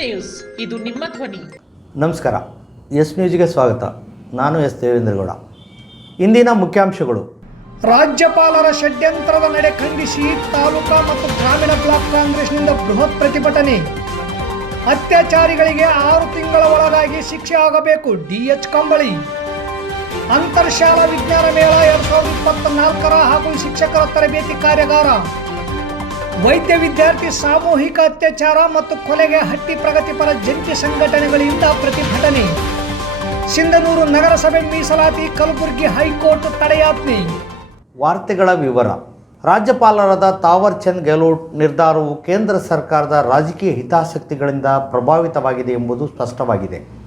News. ಇದು ನಿಮ್ಮ ಧ್ವನಿ. ನಮಸ್ಕಾರ. ಎಸ್ ನ್ಯೂಸ್ಗೆ ಸ್ವಾಗತ. ನಾನು ಎಸ್ ದೇವೇಂದ್ರಗೌಡ. ಇಂದಿನ ಮುಖ್ಯಾಂಶಗಳು. ರಾಜ್ಯಪಾಲರ ಷಡ್ಯಂತ್ರದ ನಡೆ ಖಂಡಿಸಿ ತಾಲೂಕಾ ಮತ್ತು ಗ್ರಾಮೀಣ ಬ್ಲಾಕ್ ಕಾಂಗ್ರೆಸ್ನಿಂದ ಬೃಹತ್ ಪ್ರತಿಭಟನೆ. ಅತ್ಯಾಚಾರಿಗಳಿಗೆ ಆರು ತಿಂಗಳ ಒಳಗಾಗಿ ಶಿಕ್ಷೆ ಆಗಬೇಕು ಡಿಎಚ್ ಕಂಬಳಿ. ಅಂತರ್ಶಾಲಾ ವಿಜ್ಞಾನ ಮೇಳ ಎರಡು ಸಾವಿರದ ಇಪ್ಪತ್ತ ನಾಲ್ಕರ ಹಾಗೂ ಶಿಕ್ಷಕರ ತರಬೇತಿ ಕಾರ್ಯಾಗಾರ. ವೈದ್ಯ ವಿದ್ಯಾರ್ಥಿ ಸಾಮೂಹಿಕ ಅತ್ಯಾಚಾರ ಮತ್ತು ಕೊಲೆಗೆ ಹಟ್ಟಿ ಪ್ರಗತಿಪರ ಜಂಟಿ ಸಂಘಟನೆಗಳಿಂದ ಪ್ರತಿಭಟನೆ. ಸಿಂಧನೂರು ನಗರಸಭೆ ಮೀಸಲಾತಿ, ಕಲಬುರಗಿ ಹೈಕೋರ್ಟ್ ತಡೆಯಾಜ್ಞೆ. ವಾರ್ತೆಗಳ ವಿವರ. ರಾಜ್ಯಪಾಲರಾದ ತಾವರ್ ಚಂದ್ ಗೆಹ್ಲೋಟ್ ನಿರ್ಧಾರವು ಕೇಂದ್ರ ಸರ್ಕಾರದ ರಾಜಕೀಯ ಹಿತಾಸಕ್ತಿಗಳಿಂದ ಪ್ರಭಾವಿತವಾಗಿದೆ ಎಂಬುದು ಸ್ಪಷ್ಟವಾಗಿದೆ.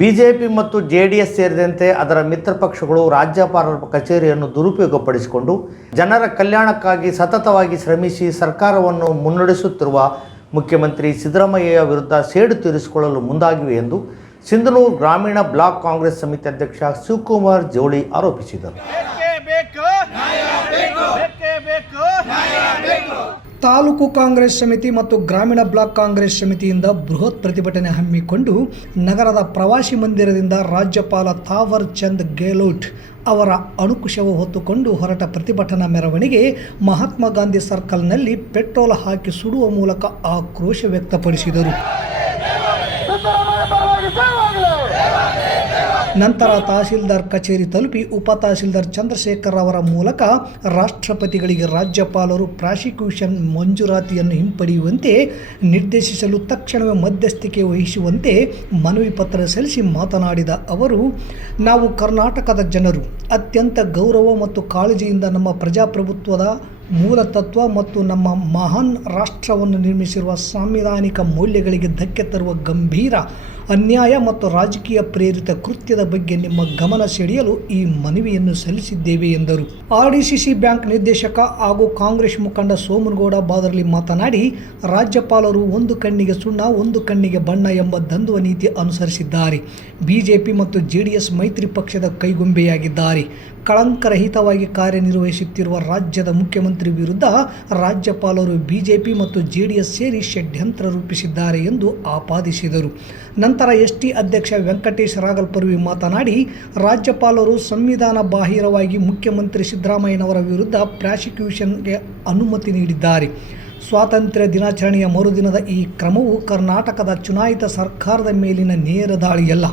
ಬಿಜೆಪಿ ಮತ್ತು ಜೆ ಡಿ ಎಸ್ ಸೇರಿದಂತೆ ಅದರ ಮಿತ್ರ ಪಕ್ಷಗಳು ರಾಜ್ಯಪಾಲರ ಕಚೇರಿಯನ್ನು ದುರುಪಯೋಗಪಡಿಸಿಕೊಂಡು ಜನರ ಕಲ್ಯಾಣಕ್ಕಾಗಿ ಸತತವಾಗಿ ಶ್ರಮಿಸಿ ಸರ್ಕಾರವನ್ನು ಮುನ್ನಡೆಸುತ್ತಿರುವ ಮುಖ್ಯಮಂತ್ರಿ ಸಿದ್ದರಾಮಯ್ಯ ವಿರುದ್ಧ ಸೇಡು ತೀರಿಸಿಕೊಳ್ಳಲು ಮುಂದಾಗಿವೆ ಎಂದು ಸಿಂಧನೂರು ಗ್ರಾಮೀಣ ಬ್ಲಾಕ್ ಕಾಂಗ್ರೆಸ್ ಸಮಿತಿ ಅಧ್ಯಕ್ಷ ಶಿವಕುಮಾರ್ ಜೋಳಿ ಆರೋಪಿಸಿದರು. ತಾಲೂಕು ಕಾಂಗ್ರೆಸ್ ಸಮಿತಿ ಮತ್ತು ಗ್ರಾಮೀಣ ಬ್ಲಾಕ್ ಕಾಂಗ್ರೆಸ್ ಸಮಿತಿಯಿಂದ ಬೃಹತ್ ಪ್ರತಿಭಟನೆ ಹಮ್ಮಿಕೊಂಡು ನಗರದ ಪ್ರವಾಸಿ ಮಂದಿರದಿಂದ ರಾಜ್ಯಪಾಲ ಥಾವರ್ ಚಂದ್ ಗೆಹ್ಲೋಟ್ ಅವರ ಅಣುಕುಶವು ಹೊತ್ತುಕೊಂಡು ಹೊರಟ ಪ್ರತಿಭಟನಾ ಮೆರವಣಿಗೆ ಮಹಾತ್ಮ ಗಾಂಧಿ ಸರ್ಕಲ್ನಲ್ಲಿ ಪೆಟ್ರೋಲ್ ಹಾಕಿ ಸುಡುವ ಮೂಲಕ ಆಕ್ರೋಶ ವ್ಯಕ್ತಪಡಿಸಿದರು. ನಂತರ ತಹಸೀಲ್ದಾರ್ ಕಚೇರಿ ತಲುಪಿ ಉಪ ತಹಸೀಲ್ದಾರ್ ಚಂದ್ರಶೇಖರ್ ಅವರ ಮೂಲಕ ರಾಷ್ಟ್ರಪತಿಗಳಿಗೆ ರಾಜ್ಯಪಾಲರು ಪ್ರಾಸಿಕ್ಯೂಷನ್ ಮಂಜೂರಾತಿಯನ್ನು ಹಿಂಪಡೆಯುವಂತೆ ನಿರ್ದೇಶಿಸಲು ತಕ್ಷಣವೇ ಮಧ್ಯಸ್ಥಿಕೆ ವಹಿಸುವಂತೆ ಮನವಿ ಪತ್ರ ಸಲ್ಲಿಸಿ ಮಾತನಾಡಿದ ಅವರು, ನಾವು ಕರ್ನಾಟಕದ ಜನರು. ಅತ್ಯಂತ ಗೌರವ ಮತ್ತು ಕಾಳಜಿಯಿಂದ ನಮ್ಮ ಪ್ರಜಾಪ್ರಭುತ್ವದ ಮೂಲ ತತ್ವ ಮತ್ತು ನಮ್ಮ ಮಹಾನ್ ರಾಷ್ಟ್ರವನ್ನು ನಿರ್ಮಿಸಿರುವ ಸಾಂವಿಧಾನಿಕ ಮೌಲ್ಯಗಳಿಗೆ ಧಕ್ಕೆ ತರುವ ಗಂಭೀರ ಅನ್ಯಾಯ ಮತ್ತು ರಾಜಕೀಯ ಪ್ರೇರಿತ ಕೃತ್ಯದ ಬಗ್ಗೆ ನಿಮ್ಮ ಗಮನ ಸೆಳೆಯಲು ಈ ಮನವಿಯನ್ನು ಸಲ್ಲಿಸಿದ್ದೇವೆ ಎಂದರು. ಆರ್ಡಿಸಿಸಿ ಬ್ಯಾಂಕ್ ನಿರ್ದೇಶಕ ಹಾಗೂ ಕಾಂಗ್ರೆಸ್ ಮುಖಂಡ ಸೋಮನಗೌಡ ಬಾದರ್ಲಿ ಮಾತನಾಡಿ, ರಾಜ್ಯಪಾಲರು ಒಂದು ಕಣ್ಣಿಗೆ ಸುಣ್ಣ, ಒಂದು ಕಣ್ಣಿಗೆ ಬಣ್ಣ ಎಂಬ ದ್ವಂದ್ವ ನೀತಿ ಅನುಸರಿಸಿದ್ದಾರೆ. ಬಿಜೆಪಿ ಮತ್ತು ಜೆಡಿಎಸ್ ಮೈತ್ರಿ ಪಕ್ಷದ ಕೈಗೊಂಬೆಯಾಗಿದ್ದಾರೆ. ಕಳಂಕರಹಿತವಾಗಿ ಕಾರ್ಯನಿರ್ವಹಿಸುತ್ತಿರುವ ರಾಜ್ಯದ ಮುಖ್ಯಮಂತ್ರಿ ವಿರುದ್ಧ ರಾಜ್ಯಪಾಲರು ಬಿಜೆಪಿ ಮತ್ತು ಜೆಡಿಎಸ್ ಸೇರಿ ಷಡ್ಯಂತ್ರ ರೂಪಿಸಿದ್ದಾರೆ ಎಂದು ಆಪಾದಿಸಿದರು. ನಂತರ ಎಸ್ ಟಿ ಅಧ್ಯಕ್ಷ ವೆಂಕಟೇಶ್ ರಾಗಲ್ಪರ್ವಿ ಮಾತನಾಡಿ, ರಾಜ್ಯಪಾಲರು ಸಂವಿಧಾನ ಬಾಹಿರವಾಗಿ ಮುಖ್ಯಮಂತ್ರಿ ಸಿದ್ದರಾಮಯ್ಯನವರ ವಿರುದ್ಧ ಪ್ರಾಸಿಕ್ಯೂಷನ್ಗೆ ಅನುಮತಿ ನೀಡಿದ್ದಾರೆ. ಸ್ವಾತಂತ್ರ್ಯ ದಿನಾಚರಣೆಯ ಮರುದಿನದ ಈ ಕ್ರಮವು ಕರ್ನಾಟಕದ ಚುನಾಯಿತ ಸರ್ಕಾರದ ಮೇಲಿನ ನೇರ ದಾಳಿಯಲ್ಲ.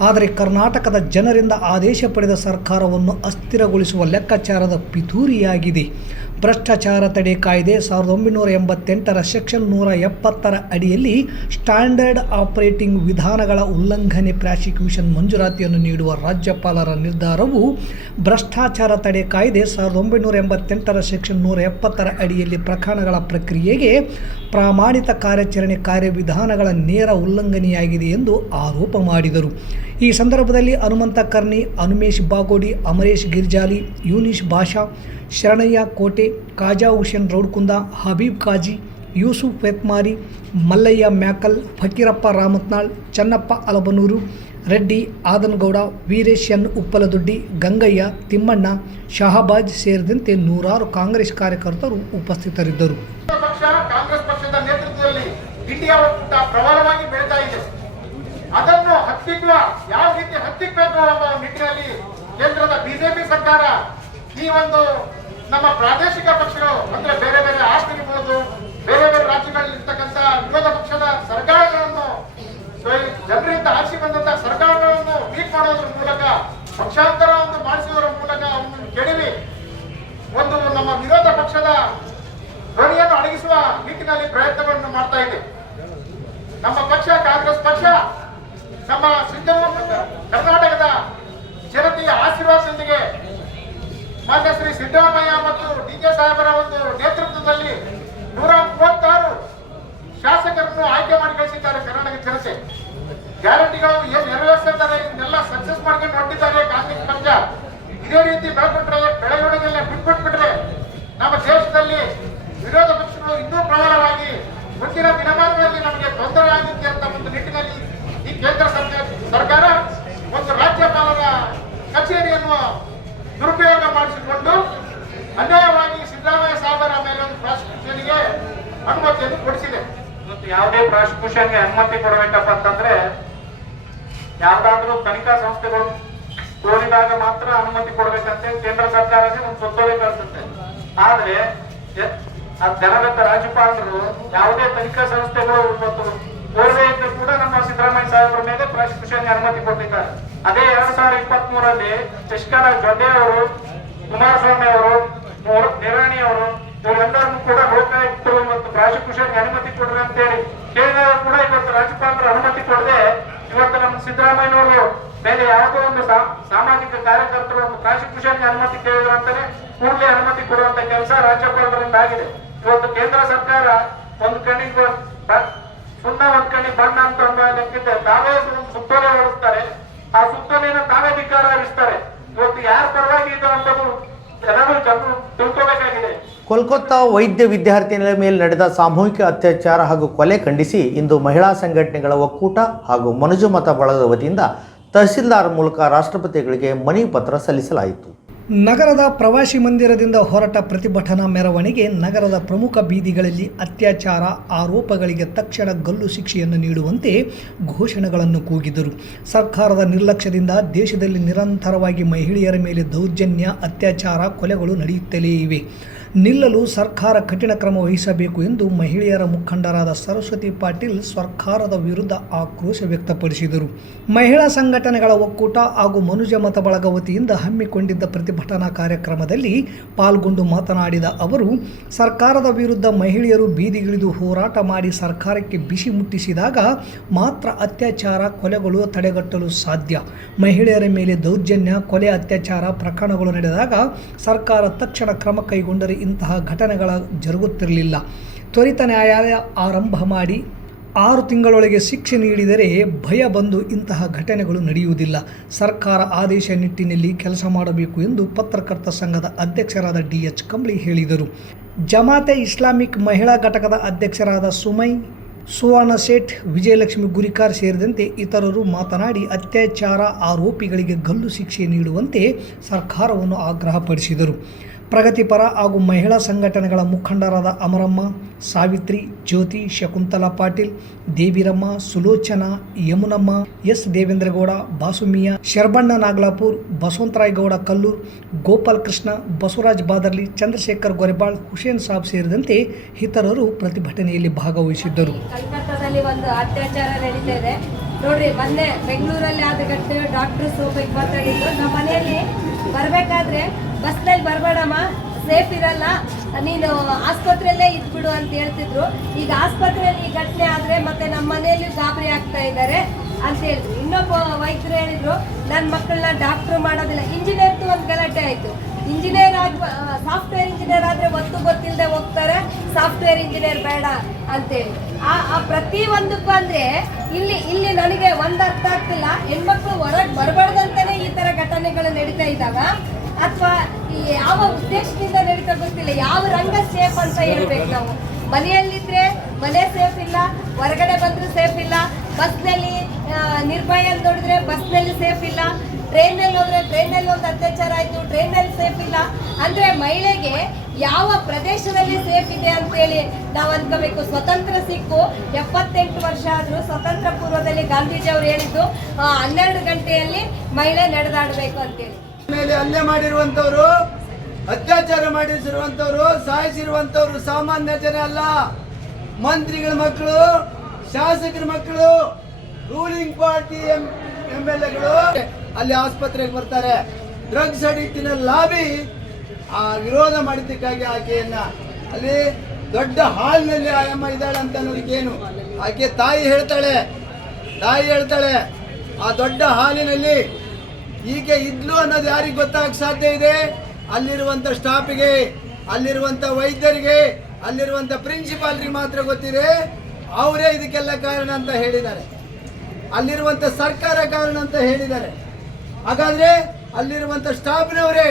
ಆದರೆ ಕರ್ನಾಟಕದ ಜನರಿಂದ ಆದೇಶ ಪಡೆದ ಸರ್ಕಾರವನ್ನು ಅಸ್ಥಿರಗೊಳಿಸುವ ಲೆಕ್ಕಾಚಾರದ ಪಿತೂರಿಯಾಗಿದೆ. ಭ್ರಷ್ಟಾಚಾರ ತಡೆ ಕಾಯ್ದೆ ಸಾವಿರದ ಒಂಬೈನೂರ ಎಂಬತ್ತೆಂಟರ ಸೆಕ್ಷನ್ ನೂರ ಎಪ್ಪತ್ತರ ಅಡಿಯಲ್ಲಿ ಸ್ಟ್ಯಾಂಡರ್ಡ್ ಆಪರೇಟಿಂಗ್ ವಿಧಾನಗಳ ಉಲ್ಲಂಘನೆ ಪ್ರಾಸಿಕ್ಯೂಷನ್ ಮಂಜೂರಾತಿಯನ್ನು ನೀಡುವ ರಾಜ್ಯಪಾಲರ ನಿರ್ಧಾರವು ಭ್ರಷ್ಟಾಚಾರ ತಡೆ ಕಾಯ್ದೆ ಸಾವಿರದ ಒಂಬೈನೂರ ಎಂಬತ್ತೆಂಟರ ಸೆಕ್ಷನ್ ನೂರ ಎಪ್ಪತ್ತರ ಅಡಿಯಲ್ಲಿ ಪ್ರಕರಣಗಳ ಪ್ರಕ್ರಿಯೆಗೆ ಪ್ರಾಮಾಣಿತ ಕಾರ್ಯಾಚರಣೆ ಕಾರ್ಯವಿಧಾನಗಳ ನೇರ ಉಲ್ಲಂಘನೆಯಾಗಿದೆ ಎಂದು ಆರೋಪ ಮಾಡಿದರು. ಈ ಸಂದರ್ಭದಲ್ಲಿ ಹನುಮಂತ ಕರ್ಣಿ, ಅನುಮೇಶ್ ಬಾಗೋಡಿ, ಅಮರೇಶ್ ಗಿರ್ಜಾಲಿ, ಯೂನಿಶ್ ಭಾಷಾ, ಶರಣಯ್ಯ ಕೋಟೆ ಕಾಜಾ ಹುಸೇನ್ ರೌಡ್ಕುಂದ ಹಬೀಬ್ ಕಾಜಿ ಯೂಸುಫ್ ವೆತ್ಮಾರಿ ಮಲ್ಲಯ್ಯ ಮ್ಯಾಕಲ್, ಫಕೀರಪ್ಪ ರಾಮತ್ನಾಳ್, ಚನ್ನಪ್ಪ ಅಲಬನೂರು, ರೆಡ್ಡಿ ಆದನಗೌಡ, ವೀರೇಶ್ ಎನ್ ಉಪ್ಪಲದೊಡ್ಡಿ, ಗಂಗಯ್ಯ ತಿಮ್ಮಣ್ಣ, ಶಹಬಾಜ್ ಸೇರಿದಂತೆ ನೂರಾರು ಕಾಂಗ್ರೆಸ್ ಕಾರ್ಯಕರ್ತರು ಉಪಸ್ಥಿತರಿದ್ದರು. ಕೇಂದ್ರದ ಬಿಜೆಪಿ ಸರ್ಕಾರ ಈ ಒಂದು ನಮ್ಮ ಪ್ರಾದೇಶಿಕ ಪಕ್ಷಗಳು, ಅಂದ್ರೆ ಬೇರೆ ಬೇರೆ ಆಸ್ತಿ ಇರ್ಬೋದು, ಬೇರೆ ಬೇರೆ ರಾಜ್ಯಗಳಲ್ಲಿ ಇರ್ತಕ್ಕಂತ ವಿರೋಧ ಪಕ್ಷದ ಸರ್ಕಾರಗಳನ್ನು ಜನರಿಂದ ಆರಿಸಿ ಬಂದಂತಹ ಸರ್ಕಾರಗಳನ್ನು ವೀಕ್ ಮಾಡೋದ್ರ ಮೂಲಕ ಪಕ್ಷಾಂತರವನ್ನು ಮಾಡಿಸುವುದರ ಮೂಲಕ ಅವನನ್ನು ಕೆಡವಿ ಒಂದು ನಮ್ಮ ವಿರೋಧ ಪಕ್ಷದ ಧ್ವನಿಯನ್ನು ಅಡಗಿಸುವ ನಿಟ್ಟಿನಲ್ಲಿ ಪ್ರಯತ್ನಗಳನ್ನು ಮಾಡ್ತಾ ಇದೆ. ನಮ್ಮ ಪಕ್ಷ, ಕಾಂಗ್ರೆಸ್ ಪಕ್ಷ, ನಮ್ಮ ಸಿದ್ಧ ಕರ್ನಾಟಕದ ಜನತೆಯ ಆಶೀರ್ವಾದದೊಂದಿಗೆ ಮಾನ್ಯ ಶ್ರೀ ಸಿದ್ದರಾಮಯ್ಯ ಮತ್ತು ಡಿ ಕೆ ಸಾಹೇಬರ ಒಂದು ನೇತೃತ್ವದಲ್ಲಿ ನೂರ ಮೂವತ್ತಾರು ಶಾಸಕರನ್ನು ಆಯ್ಕೆ ಮಾಡಿ ಕಳಿಸಿದ್ದಾರೆ ಕರ್ನಾಟಕ ಜನತೆ. ಗ್ಯಾರಂಟಿಗಳು ಏನ್ ನೆರವೇರಿಸಿದ್ದಾರೆ, ಇದನ್ನೆಲ್ಲ ಸಕ್ಸಸ್ ಮಾಡ್ಕೊಂಡು ಹೊಟ್ಟಿದ್ದಾರೆ ಕಾಂಗ್ರೆಸ್ ಪಕ್ಷ. ಇದೇ ರೀತಿ ಬೆಳೆಬಿಟ್ರೆ ಬೆಳವಣಿಗೆಲ್ಲ ಬಿಟ್ಬಿಟ್ಬಿಟ್ರೆ ನಮ್ಮ ದೇಶದಲ್ಲಿ ವಿರೋಧ ಪಕ್ಷಗಳು ಇನ್ನೂ ಪ್ರಬಲವಾಗಿ ಮುಂದಿನ ದಿನಮಾನಗಳಲ್ಲಿ ನಮಗೆ ತೊಂದರೆ ಆಗುತ್ತೆ ಅಂತ ಒಂದು ನಿಟ್ಟಿನಲ್ಲಿ ಈ ಕೇಂದ್ರ ಸರ್ಕಾರ ಸರ್ಕಾರ, ಒಂದು ರಾಜ್ಯಪಾಲರ ಕಚೇರಿಯನ್ನು ದುರುಪಯೋಗ ಮಾಡಿಸಿಕೊಂಡು ಅನ್ಯಾಯವಾಗಿ ಸಿದ್ದರಾಮಯ್ಯ ಸಾಹೇಬರ ಮೇಲೆ ಒಂದು ಪ್ರಾಸಿಕ್ಯೂಷನ್ಗೆ ಅನುಮತಿಯನ್ನು ಕೊಡಿಸಿದೆ. ಇವತ್ತು ಯಾವುದೇ ಪ್ರಾಸಿಕ್ಯೂಷನ್ಗೆ ಅನುಮತಿ ಕೊಡಬೇಕಪ್ಪ ಅಂತಂದ್ರೆ ಯಾವ್ದಾದ್ರೂ ತನಿಖಾ ಸಂಸ್ಥೆಗಳು ಕೋರಿದಾಗ ಮಾತ್ರ ಅನುಮತಿ ಕೊಡಬೇಕಂತೆ ಕೇಂದ್ರ ಸರ್ಕಾರನೇ ಒಂದು ಸುತ್ತೋಲೆ ಕಳಿಸುತ್ತೆ. ಆದ್ರೆ ಆ ಜನಗತ ರಾಜ್ಯಪಾಲರು ಯಾವುದೇ ತನಿಖಾ ಸಂಸ್ಥೆಗಳು ಇವತ್ತು ಕೋರದೇ ಇದ್ರು ಕೂಡ ನಮ್ಮ ಸಿದ್ದರಾಮಯ್ಯ ಸಾಹೇಬರ ಮೇಲೆ ಪ್ರಾಸಿಕ್ಯೂಷನ್ಗೆ ಅನುಮತಿ ಕೊಟ್ಟಿದ್ದಾರೆ. ಅದೇ ಎರಡ್ ಸಾವಿರದ ಇಪ್ಪತ್ತ್ ಮೂರಲ್ಲಿ ಶಶಿಕಲಾ ಗದ್ದೆ ಅವರು ಕುಮಾರಸ್ವಾಮಿ ಅವರು ನಿರಾಣಿ ಅವರು, ಇವರೆಲ್ಲರನ್ನು ಕೂಡ ಲೋಕಾಯುಕ್ತರು ಮತ್ತು ಪ್ರಾಸಿಕ್ಯೂಷನ್ಗೆ ಅನುಮತಿ ಕೊಡ್ರಿ ಅಂತೇಳಿ. ಕೇಂದ್ರ ಕೂಡ ಇವತ್ತು ರಾಜ್ಯಪಾಲರು ಅನುಮತಿ ಕೊಡದೆ ಇವತ್ತು ನಮ್ಮ ಸಿದ್ದರಾಮಯ್ಯನವರು ಮೇಲೆ ಯಾವುದೋ ಒಂದು ಸಾಮಾಜಿಕ ಕಾರ್ಯಕರ್ತರು ಒಂದು ಪ್ರಾಸಿಕ್ಯೂಷನ್ಗೆ ಅನುಮತಿ ಕೇಳಿದ್ರು ಅಂತಾನೆ ಕೂಡಲೇ ಅನುಮತಿ ಕೊಡುವಂತ ಕೆಲಸ ರಾಜ್ಯಪಾಲರಿಂದ ಆಗಿದೆ. ಇವತ್ತು ಕೇಂದ್ರ ಸರ್ಕಾರ ಒಂದು ಕಣ್ಣಿಗೆ ಸುಣ್ಣ ಒಂದ್ ಕಣ್ಣಿಗೆ ಬಣ್ಣ ಅಂತ ಒಂದು ಲೆಕ್ಕಿದ್ದೆ ತಾವೇ ಸುತ್ತೋಲೆ ಹೊರಡಿಸ್ತಾರೆ ಆ ಸುತ್ತಲೇನ ತಾವೇ ಧಿಕ್ಕಾರ ಹರಿಸ್ತಾರೆ ಇವತ್ತು ಯಾರ ಪರವಾಗಿ ಇದು ಅಂತದ್ದು ಜನರು ಜನರು ತಿಳ್ಕೋಬೇಕಾಗಿದೆ. ಕೋಲ್ಕತ್ತಾ ವೈದ್ಯ ವಿದ್ಯಾರ್ಥಿನಿಯ ಮೇಲೆ ನಡೆದ ಸಾಮೂಹಿಕ ಅತ್ಯಾಚಾರ ಹಾಗೂ ಕೊಲೆ ಖಂಡಿಸಿ ಇಂದು ಮಹಿಳಾ ಸಂಘಟನೆಗಳ ಒಕ್ಕೂಟ ಹಾಗೂ ಮನುಜುಮತ ಬಳಗದ ವತಿಯಿಂದ ತಹಸೀಲ್ದಾರ್ ಮೂಲಕ ರಾಷ್ಟ್ರಪತಿಗಳಿಗೆ ಮನವಿ ಪತ್ರ ಸಲ್ಲಿಸಲಾಯಿತು. ನಗರದ ಪ್ರವಾಸಿ ಮಂದಿರದಿಂದ ಹೊರಟ ಪ್ರತಿಭಟನಾ ಮೆರವಣಿಗೆ ನಗರದ ಪ್ರಮುಖ ಬೀದಿಗಳಲ್ಲಿ ಅತ್ಯಾಚಾರ ಆರೋಪಗಳಿಗೆ ತಕ್ಷಣ ಗಲ್ಲು ಶಿಕ್ಷೆಯನ್ನು ನೀಡುವಂತೆ ಘೋಷಣೆಗಳನ್ನು ಕೂಗಿದರು. ಸರ್ಕಾರದ ನಿರ್ಲಕ್ಷ್ಯದಿಂದ ದೇಶದಲ್ಲಿ ನಿರಂತರವಾಗಿ ಮಹಿಳೆಯರ ಮೇಲೆ ದೌರ್ಜನ್ಯ, ಅತ್ಯಾಚಾರ, ಕೊಲೆಗಳು ನಡೆಯುತ್ತಲೇ ಇವೆ. ನಿಲ್ಲಲು ಸರ್ಕಾರ ಕಠಿಣ ಕ್ರಮ ವಹಿಸಬೇಕು ಎಂದು ಮಹಿಳೆಯರ ಮುಖಂಡರಾದ ಸರಸ್ವತಿ ಪಾಟೀಲ್ ಸರ್ಕಾರದ ವಿರುದ್ಧ ಆಕ್ರೋಶ ವ್ಯಕ್ತಪಡಿಸಿದರು. ಮಹಿಳಾ ಸಂಘಟನೆಗಳ ಒಕ್ಕೂಟ ಹಾಗೂ ಮನುಜ ಮತ ಬಳಗ ವತಿಯಿಂದ ಹಮ್ಮಿಕೊಂಡಿದ್ದ ಪ್ರತಿಭಟನಾ ಕಾರ್ಯಕ್ರಮದಲ್ಲಿ ಪಾಲ್ಗೊಂಡು ಮಾತನಾಡಿದ ಅವರು, ಸರ್ಕಾರದ ವಿರುದ್ಧ ಮಹಿಳೆಯರು ಬೀದಿಗಿಳಿದು ಹೋರಾಟ ಮಾಡಿ ಸರ್ಕಾರಕ್ಕೆ ಬಿಸಿ ಮುಟ್ಟಿಸಿದಾಗ ಮಾತ್ರ ಅತ್ಯಾಚಾರ, ಕೊಲೆಗಳು ತಡೆಗಟ್ಟಲು ಸಾಧ್ಯ. ಮಹಿಳೆಯರ ಮೇಲೆ ದೌರ್ಜನ್ಯ, ಕೊಲೆ ಅತ್ಯಾಚಾರ ಪ್ರಕರಣಗಳು ನಡೆದಾಗ ಸರ್ಕಾರ ತಕ್ಷಣ ಕ್ರಮ ಕೈಗೊಂಡರೆ ಇಂತಹ ಘಟನೆಗಳ ಜರುಗುತ್ತಿರಲಿಲ್ಲ. ತ್ವರಿತ ನ್ಯಾಯಾಲಯ ಆರಂಭ ಮಾಡಿ ಆರು ತಿಂಗಳೊಳಗೆ ಶಿಕ್ಷೆ ನೀಡಿದರೆ ಭಯ ಬಂದು ಇಂತಹ ಘಟನೆಗಳು ನಡೆಯುವುದಿಲ್ಲ. ಸರ್ಕಾರ ಆದೇಶ ನಿಟ್ಟಿನಲ್ಲಿ ಕೆಲಸ ಮಾಡಬೇಕು ಎಂದು ಪತ್ರಕರ್ತ ಸಂಘದ ಅಧ್ಯಕ್ಷರಾದ ಡಿ ಎಚ್ ಕಂಬ್ಳಿ ಹೇಳಿದರು. ಜಮಾತೆ ಇಸ್ಲಾಮಿಕ್ ಮಹಿಳಾ ಘಟಕದ ಅಧ್ಯಕ್ಷರಾದ ಸುಮೈ ಸುವರ್ಣ ಸೇಠ್, ವಿಜಯಲಕ್ಷ್ಮಿ ಗುರಿಕಾರ್ ಸೇರಿದಂತೆ ಇತರರು ಮಾತನಾಡಿ ಅತ್ಯಾಚಾರ ಆರೋಪಿಗಳಿಗೆ ಗಲ್ಲು ಶಿಕ್ಷೆ ನೀಡುವಂತೆ ಸರ್ಕಾರವನ್ನು ಆಗ್ರಹಪಡಿಸಿದರು. ಪ್ರಗತಿಪರ ಹಾಗೂ ಮಹಿಳಾ ಸಂಘಟನೆಗಳ ಮುಖಂಡರಾದ ಅಮರಮ್ಮ, ಸಾವಿತ್ರಿ, ಜ್ಯೋತಿ, ಶಕುಂತಲಾ ಪಾಟೀಲ್, ದೇವಿರಮ್ಮ, ಸುಲೋಚನಾ, ಯಮುನಮ್ಮ, ಎಸ್. ದೇವೇಂದ್ರಗೌಡ, ಬಾಸುಮಿಯ, ಶರ್ಬಣ್ಣ ನಾಗ್ಲಾಪುರ್ ಬಸವಂತರಾಯ್ ಗೌಡ ಕಲ್ಲೂರ್, ಗೋಪಾಲ್ ಕೃಷ್ಣ, ಬಸವರಾಜ್ ಬಾದರ್ಲಿ, ಚಂದ್ರಶೇಖರ್ ಗೊರೆಬಾಳ್, ಹುಸೇನ್ ಸಾಬ್ ಸೇರಿದಂತೆ ಇತರರು ಪ್ರತಿಭಟನೆಯಲ್ಲಿ ಭಾಗವಹಿಸಿದ್ದರು. ನೋಡ್ರಿ, ಮೊನ್ನೆ ಬೆಂಗಳೂರಲ್ಲಿ ಆದ ಘಟನೆ ಡಾಕ್ಟರ್ ಸೋಪಿಗೆ ಮಾತಾಡಿದ್ರು ನಮ್ಮ ಮನೆಯಲ್ಲಿ ಬರ್ಬೇಕಾದ್ರೆ ಬಸ್ನಲ್ಲಿ ಬರಬೇಡಮ್ಮ. ಸೇಫ್ ಇರಲ್ಲ. ನೀನು ಆಸ್ಪತ್ರೆಯಲ್ಲೇ ಇದ್ಬಿಡು ಅಂತ ಹೇಳ್ತಿದ್ರು. ಈಗ ಆಸ್ಪತ್ರೆಯಲ್ಲಿ ಈ ಘಟನೆ ಆದ್ರೆ ಮತ್ತೆ ನಮ್ಮ ಮನೆಯಲ್ಲಿ ಗಾಬರಿ ಆಗ್ತಾ ಇದ್ದಾರೆ ಅಂತ ಹೇಳಿದ್ರು ಇನ್ನೊಬ್ಬ ವೈದ್ಯರು ಹೇಳಿದ್ರು ನನ್ನ ಮಕ್ಕಳನ್ನ ಡಾಕ್ಟರ್ ಮಾಡೋದಿಲ್ಲ. ಇಂಜಿನಿಯರ್ದು ಒಂದು ಗಲಾಟೆ ಆಯ್ತು. ಇಂಜಿನಿಯರ್ ಆಗಿ ಸಾಫ್ಟ್ವೇರ್ ಇಂಜಿನಿಯರ್ ಆದ್ರೆ ಒತ್ತು ಗೊತ್ತಿಲ್ಲದೆ ಹೋಗ್ತಾರೆ. ಸಾಫ್ಟ್ವೇರ್ ಇಂಜಿನಿಯರ್ ಬೇಡ ಅಂತೇಳಿ ಆ ಆ ಪ್ರತಿ ಒಂದಕ್ಕೂ ಅಂದ್ರೆ ಇಲ್ಲಿ ಇಲ್ಲಿ ನನಗೆ ಒಂದು ಅರ್ಥ ಆಗ್ತಿಲ್ಲ. ಹೆಣ್ಮಕ್ಳು ಹೊರಗೆ ಬರಬಾರ್ದಂತಾನೆ ತರ ಘಟನೆಗಳು ನಡೀತಾ ಇದ್ದಾವ ಅಥವಾ ಯಾವ ಉದ್ದೇಶದಿಂದ ನಡೀತಾ ಗೊತ್ತಿಲ್ಲ, ಯಾವ ರಂಗ ಸೇಫ್ ಅಂತ ಹೇಳ್ಬೇಕು ನಾವು. ಮನೆಯಲ್ಲಿದ್ರೆ ಮನೆ ಸೇಫ್ ಇಲ್ಲ, ಹೊರಗಡೆ ಬಂದ್ರು ಸೇಫ್ ಇಲ್ಲ ನಿರ್ಭಯ ಅಂತ ನೋಡಿದ್ರೆ ಬಸ್ನಲ್ಲಿ ಸೇಫ್ ಇಲ್ಲ ಟ್ರೈನಲ್ಲಿ ಹೋದ್ರೆ ಟ್ರೈನಲ್ಲಿ ಒಂದು ಅತ್ಯಾಚಾರ ಆಯ್ತು ಟ್ರೈನಲ್ಲಿ ಸೇಫ್ ಇಲ್ಲ. ಅಂದ್ರೆ ಮಹಿಳೆಗೆ ಯಾವ ಪ್ರದೇಶದಲ್ಲಿ ಸೇಫ್ ಇದೆ ಅಂತೇಳಿ ನಾವು ಅನ್ಕೋಬೇಕು. ಸ್ವತಂತ್ರ ಸಿಕ್ಕು, ಎಪ್ಪತ್ತೆಂಟು ವರ್ಷ ಆದ್ರೂ ಸ್ವತಂತ್ರ ಗಾಂಧೀಜಿ ಅವರು ಹೇಳಿದ್ದು ಹನ್ನೆರಡು ಗಂಟೆಯಲ್ಲಿ ಮಹಿಳೆ ನಡೆದಾಡಬೇಕು ಅಂತೇಳಿ. ಮೇಲೆ ಹಲ್ಲೆ ಮಾಡಿರುವಂತವ್ರು ಅತ್ಯಾಚಾರ ಮಾಡಿಸಿರುವಂತವ್ರು ಸಾಯಿಸಿರುವಂತವ್ರು ಸಾಮಾನ್ಯ ಜನ ಅಲ್ಲ. ಮಂತ್ರಿಗಳ ಮಕ್ಕಳು, ಶಾಸಕರ ಮಕ್ಕಳು ರೂಲಿಂಗ್ ಪಾರ್ಟಿ ಎಂ ಎಲ್ ಎಗಳು ಅಲ್ಲಿ ಆಸ್ಪತ್ರೆಗೆ ಬರ್ತಾರೆ. ಡ್ರಗ್ಸ್ ಅಡಿಕ್ಟಿನ ಲಾಬಿ ಆ ವಿರೋಧ ಮಾಡಿದ್ದಕ್ಕಾಗಿ ಆಕೆಯನ್ನ ಅಲ್ಲಿ ದೊಡ್ಡ ಹಾಲ್ನಲ್ಲಿ ಆಯಮ್ಮ ಇದ್ದಾಳೆ ಅಂತ ಅನ್ನೋದಕ್ಕೇನು? ಆಕೆ ತಾಯಿ ಹೇಳ್ತಾಳೆ ತಾಯಿ ಹೇಳ್ತಾಳೆ, ಆ ದೊಡ್ಡ ಹಾಲಿನಲ್ಲಿ ಹೀಗೆ ಇದ್ಲು ಅನ್ನೋದು ಯಾರಿಗೆ ಗೊತ್ತಾಗಕ್ಕೆ ಸಾಧ್ಯ ಇದೆ? ಅಲ್ಲಿರುವಂತ ಸ್ಟಾಫಿಗೆ, ಅಲ್ಲಿರುವಂತ ವೈದ್ಯರಿಗೆ, ಅಲ್ಲಿರುವಂತ ಪ್ರಿನ್ಸಿಪಾಲ್ರಿಗೆ ಮಾತ್ರ ಗೊತ್ತಿದೆ? ಅವರೇ ಇದಕ್ಕೆಲ್ಲ ಕಾರಣ ಅಂತ ಹೇಳಿದ್ದಾರೆ. ಅಲ್ಲಿರುವಂತ ಸರ್ಕಾರ ಕಾರಣ ಅಂತ ಹೇಳಿದ್ದಾರೆ. ಹಾಗಾದ್ರೆ ಅಲ್ಲಿರುವಂತ ಸ್ಟಾಫ್ನವರೇ,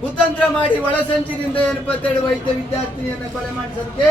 ಕುತಂತ್ರ ಮಾಡಿ ಒಳಸಂಚಿನಿಂದ ಏನಪ್ಪ ವೈದ್ಯ ವಿದ್ಯಾರ್ಥಿನಿಯನ್ನು ಕೊಲೆ ಮಾಡಿಸೋದಕ್ಕೆ